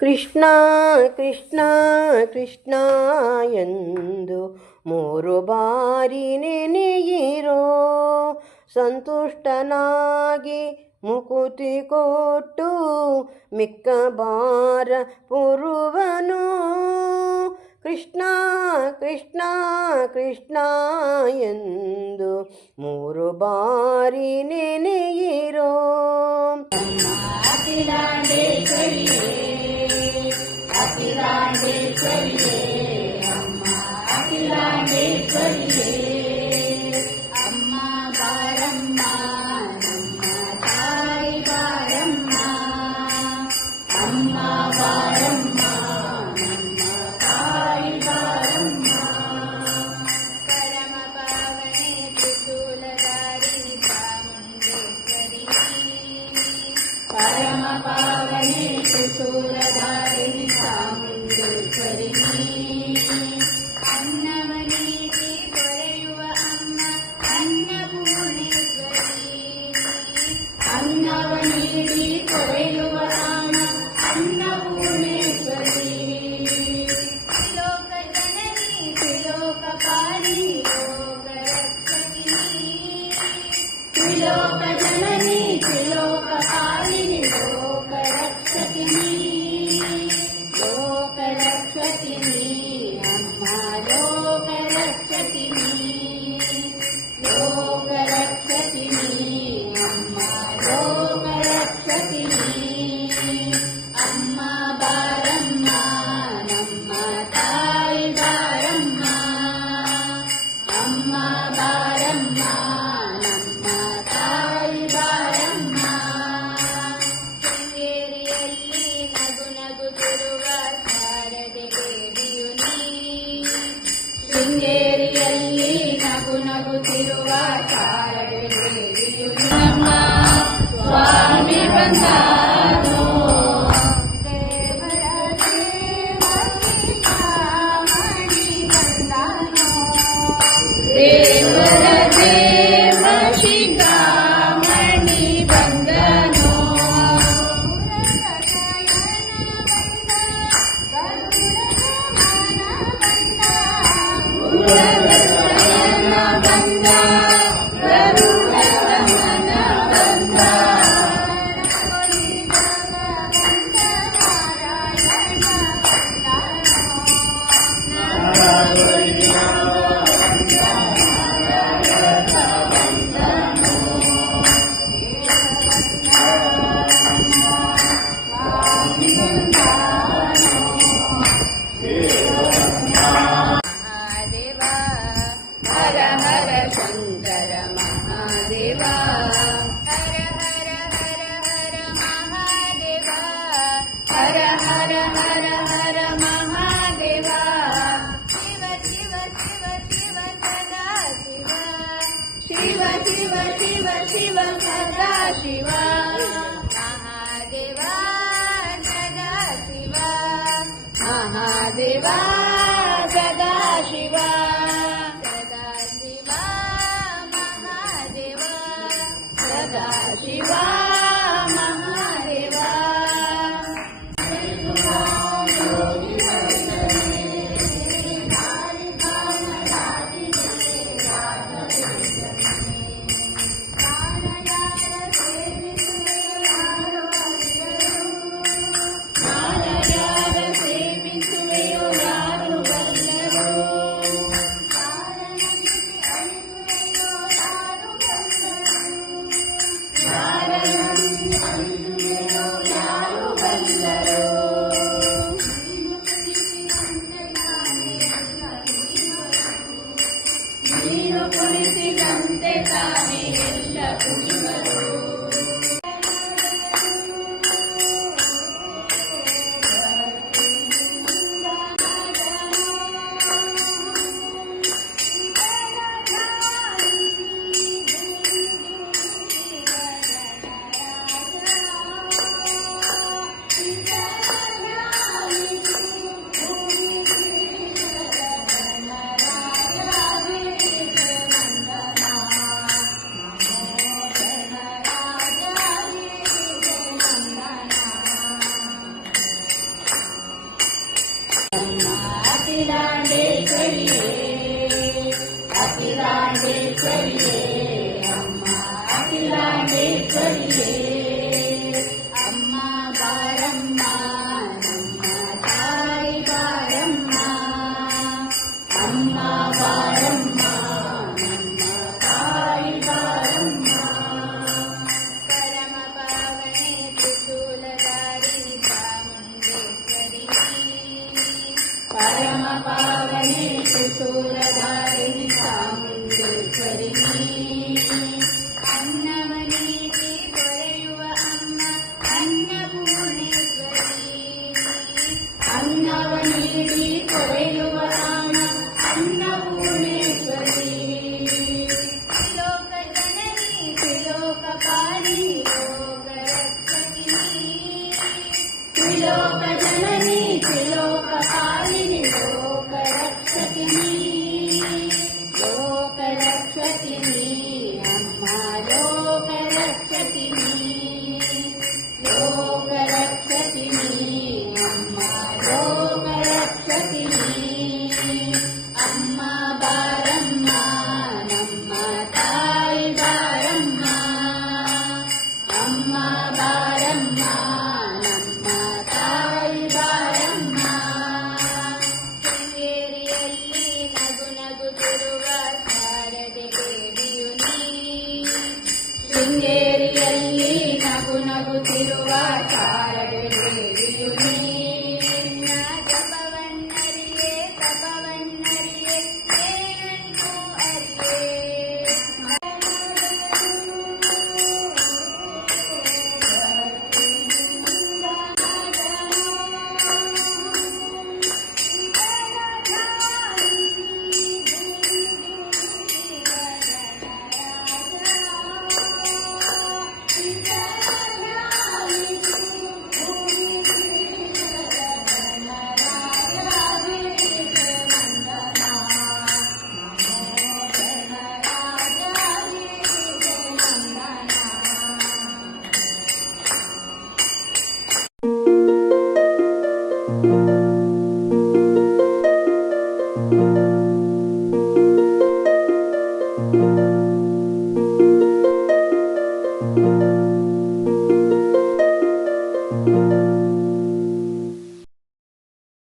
ಕೃಷ್ಣ ಕೃಷ್ಣ ಕೃಷ್ಣ ಎಂದು 3 ಬಾರಿ ನೆನೆಯಿರೋ, ಸಂತುಷ್ಟನಾಗಿ ಮುಕುತಿ ಕೊಟ್ಟು ಮಿಕ್ಕ ಬಾರ ಪುರುವನು. ಕೃಷ್ಣ ಕೃಷ್ಣ ಕೃಷ್ಣ ಎಂದು 3 ಬಾರಿ ನೆನೆಯಿರೋ. ಅಖಿಲಾಂಡೇಶ್ವರಿಯೇ ಅಮ್ಮ ಅಖಿಲಾಂಡೇಶ್ವರಿಯೇ ಅಮ್ಮ ಬಾರಮ್ಮ ನಮ್ಮ ತಾಯಿ ಬಾರಮ್ಮ ಅಮ್ಮ ಬಾರಮ್ಮ ನಮ್ಮ ತಾಯಿ ಬಾರಮ್ಮ. ಪರಮ ಪಾವನೆ ತ್ರಿಶೂಲಧಾರಿಣಿ ಚಾಮುಂಡೇಶ್ವರಿ ಪರಮ ಪಾವನೆ ತ್ರಿಶೂಲಧಾರಿಣಿ ಚಾಮುಂಡೇಶ್ವರಿ. ಅನ್ನವ ನೀಡಿ ದೊರೆಯುವ ಅಮ್ಮ ಅನ್ನಪೂರ್ಣೇಶ್ವರಿ ಅನ್ನವ ನೀಡಿ ದೊರೆಯುವ ಅಮ್ಮ ಅನ್ನಪೂರ್ಣೇಶ್ವರಿ. ತ್ರಿಲೋಕ ಜನನಿ ತ್ರಿಲೋಕ ಪಾಲಿನಿ ಯೋಗ ರಕ್ಷಕಿನಿ ತ್ರಿಲೋಕ ಜನನಿ ತ್ರಿಲೋಕ ಪಾಲಿನಿ ಯೋಗ ರಕ್ಷಕಿನಿ ಲೋಕ ರಕ್ಷಕಿನಿ ಅಮ್ಮ ಲೋಕ ರಕ್ಷಕಿನಿ ಲೋಕ ರಕ್ಷಕಿನಿ ಅಮ್ಮ ಲೋಕ ರಕ್ಷಕಿನಿ. ಅಮ್ಮ ಬಾರಮ್ಮ ನಮ್ಮ ತಾಯಿ ಬಾರಮ್ಮ ಅಮ್ಮ ಬಾರಮ್ಮ ನಮ್ಮ ತಾಯಿ ಬಾರಮ್ಮ. ಶೃಂಗೇರಿಯಲ್ಲಿ ನಗು ನಗುತ್ತಿರುವ ಶಾರದೆ ದೇವಿಯು ನೀ ಶೃಂಗೇರಿಯಲ್ಲಿ ನಗು ನಗುತ್ತಿರುವ ಶಾರದೆ ದೇವಿಯು ನಮ್ಮ ಸ್ವಾಮಿ ಬಂದಾನೋ. ದೇವರ ದೇವ ಶಿಖಾಮಣಿ ಬಂದಾನೋ ದೇವರ ದೇವ ಶಿಖಾಮಣಿ ಬಂದನೋ. ಗರುಡಗಮನ ಬಂದ ಗರುಡಗಮನ ಬಂದ ಮಹಾದೇವ ಹರ ಹರ ಶಂಕರ ಮಹಾದೇವ ಹರ ಹರ ಹರ ಹರ ಮಹಾದೇವ ಹರ ಹರ ಹರ ಹರ ಮಹಾದೇವ. ಶಿವ ಶಿವ ಶಿವ ಶಿವ ಸದಾ ಶಿವ ಶಿವ ಶಿವ ಶಿವ ಶಿವ ಸದಾ ಶಿವ. ಮಹಾದೇವ ಸದಾ ಶಿವ ಮಹಾದೇವ ಸದಾ ಶಿವ ಸದಾ ಶಿವ ಮಹಾದೇವ ಸದಾ ಶಿವ ಮಹಾದೇವ. ಯಾರ ಸೇವಿಸುವೆಯೋ ಯಾರು ಬಲ್ಲರು ಯಾರು ಬಲ್ಲರು. ನೀರು ಕುಡಿಸಿದಂತೆ ತಾನೇ ಎಲ್ಲ ಕುಡಿವರು. ಅಖಿಲಾಂಡೇಶ್ವರಿಯೇ ಅಖಿಲಾಂಡೇಶ್ವರಿಯೇ ಅಮ್ಮ ಅಖಿಲಾಂಡೇಶ್ವರಿಯೇ ಅಮ್ಮ ಬಾರಮ್ಮ ನಮ್ಮ ತಾಯಿ ಬಾರಮ್ಮ ಅಮ್ಮ ಬಾರಮ್ಮ ನಮ್ಮ ತಾಯಿ ಬಾರಮ್ಮ ಪರಮ ಪಾವನೆ ತ್ರಿಶೂಲಧಾರಿಣಿ ಚಾಮುಂಡೇಶ್ವರಿ ಪರಮ ಪಾವನೆ ತ್ರಿಶೂಲಧಾರಿಣಿ ಚಾಮುಂಡೇಶ್ವರಿ ಅನ್ನವ ನೀಡಿ ದೊರೆಯುವ ಅಮ್ಮ ಅನ್ನಪೂರ್ಣೇಶ್ವರಿ ಅನ್ನವ ನೀಡಿ ದೊರೆಯುವ ಅಮ್ಮ ಅನ್ನಪೂರ್ಣೇಶ್ವರಿ ತ್ರಿಲೋಕ ಜನನಿ ತ್ರಿಲೋಕ ಪಾಲಿನಿ ಲೋಕ ರಕ್ಷಕಿನಿ ತ್ರಿಲೋಕ ಜನನಿ ತ್ರಿಲೋಕ ಪಾಲಿನಿ ಲೋಕ ರಕ್ಷಕಿನಿ ಲೋಕ ರಕ್ಷಕಿನಿ ಅಮ್ಮ ಲೋಕ ರಕ್ಷಕಿನಿ ಲೋಕ ರಕ್ಷಕಿನಿ ಅಮ್ಮ ಲೋಕ ರಕ್ಷಕಿನಿ ಅಮ್ಮ ಬಾರಮ್ಮ ನಮ್ಮ ತಾಯಿ ಬಾರಮ್ಮ ಅಮ್ಮ ಬಾರಮ್ಮ ನಮ್ಮ ತಾಯಿ ಬಾರಮ್ಮ ಶೃಂಗೇರಿಯಲ್ಲಿ ನಗು ನಗುತ್ತಿರುವ ಶಾರದೆ ದೇವಿಯು ನೀ ಶೃಂಗೇರಿಯಲ್ಲಿ ನಗು ನಗುತ್ತಿರುವ ಶಾರದೆ ದೇವಿಯು ನೀ ಜಪವನ್ನರಿಯೇ ತಪವನ್ನರಿಯೇ ಏನನ್ನೂ ಅರಿಯೇ